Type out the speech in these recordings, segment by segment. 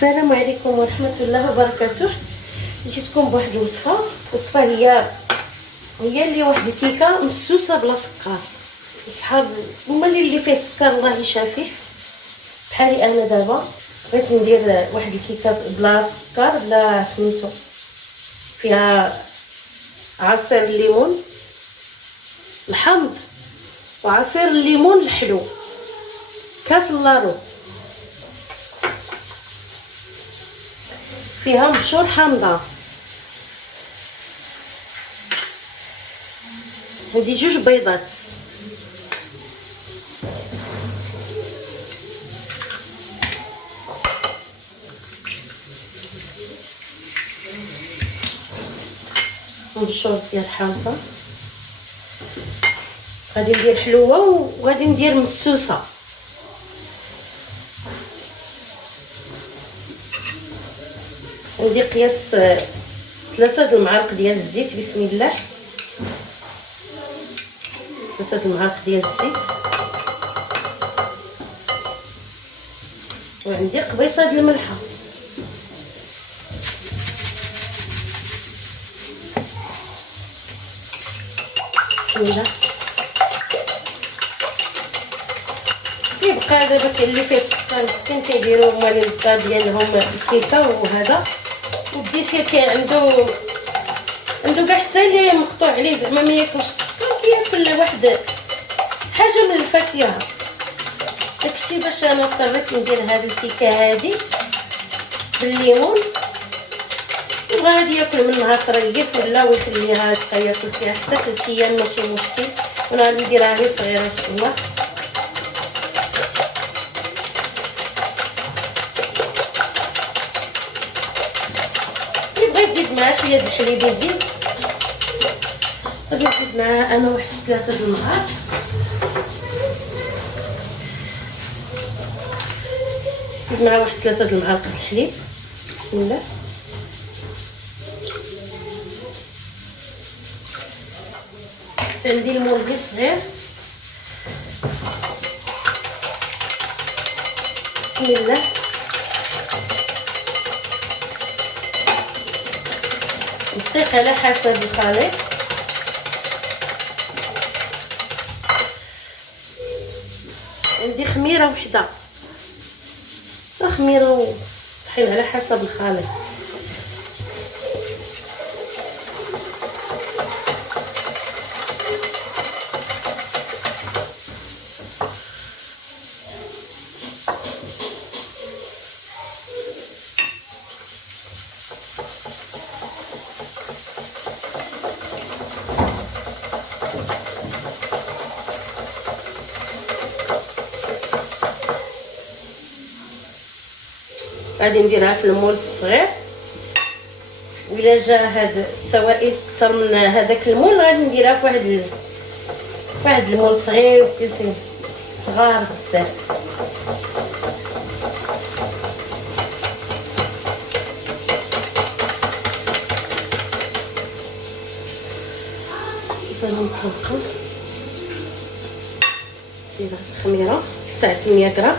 السلام عليكم ورحمة الله وبركاته. جيتكم بواحد الوصفة هي اللي واحد الكيكة مسوسة بلا سكر. صحاب هما اللي فيه سكر الله يشافيه، بحالي انا دابا بغيت ندير واحد الكيكة بلا سكر بلا سميتو، فيها عصير الليمون الحامض وعصير الليمون الحلو، كاس لارو، فيها مبشور حامضه، عندي 2 بيضات، مبشور ديال حامضه، غادي ندير حلوه وغادي ندير مسوسه. عندي قياس 3 المعالق ديال الزيت، بسم الله، 3 المعالق ديال الزيت، وعندي قبيصه ديال الملحه، بسم الله. كيبقى دابا كاين اللي فيه السكر مسكين كيديروا هما اللذه ديالهم الكيكه وهذا، والديسير كاين عنده كاع حتى اللي مقطوع عليه زعما ما ياكلش السكر كياكل واحد حاجه من الفاكهه. داكشي باش انا اضطريت ندير هذه الكيكه هذه بالليمون. يبغى غادي ياكل منها طريف ولا ويخليها تبقى ياكل فيها حتى 3 ايام ماشي مشكل، وانا غادي نديرها غير صغيره ان شاء الله. نزيد معاه شويه د الحليب، يزيد غادي نزيد معاه انا واحد 3 المعالق، نزيد معاه واحد 3 المعالق د الحليب، بسم الله. عندي المول غير صغير، بسم الله. دقيق على حسب الخليط، عندي خميره وحده، خميره ونص، طحين على حسب الخليط. غادي نديرها في المول الصغير، وإلا جا هاد السوائل اكثر من هذاك المول غادي نديرها في واحد المول صغير وكيسين صغار بزاف. غادي نطلقها، نديرها الخميره 900 غرام،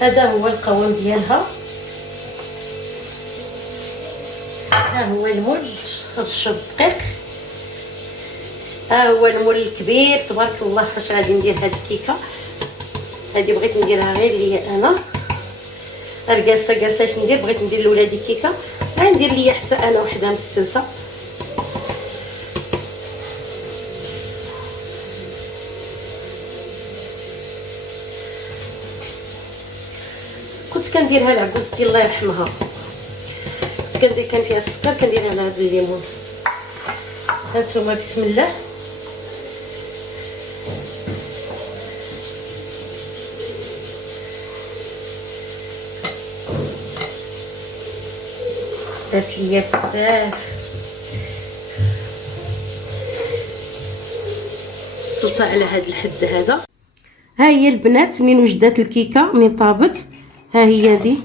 هذا هو القوام ديالها. ها هو المول خرج دقيق، ها هو المول الكبير، تبارك الله. فاش غادي ندير هاد الكيكه هادي بغيت نديرها غير ليا انا، جالسه اش ندير، بغيت ندير لولادي كيكه، غندير ليا حتى انا وحده مسوسه. كنت كنديرها لعجوزتي الله يرحمها، كنت كندير كان فيها السكر كنديرها لها بالليمون. هانتوما بسم الله. دارت ليا بزاف، وصلتها على هذا الحد هذا. ها هي البنات منين وجدات الكيكه منين طابت، ها هي دي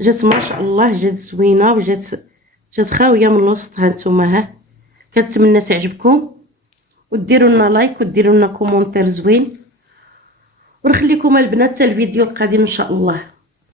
جات ما شاء الله، جات زوينه جات خاويه من الوسط. ها نتوما ها، كنتمنى تعجبكم وديروا لنا لايك وديروا لنا كومونتير زوين، ونخليكم البنات حتى الفيديو القادم ان شاء الله.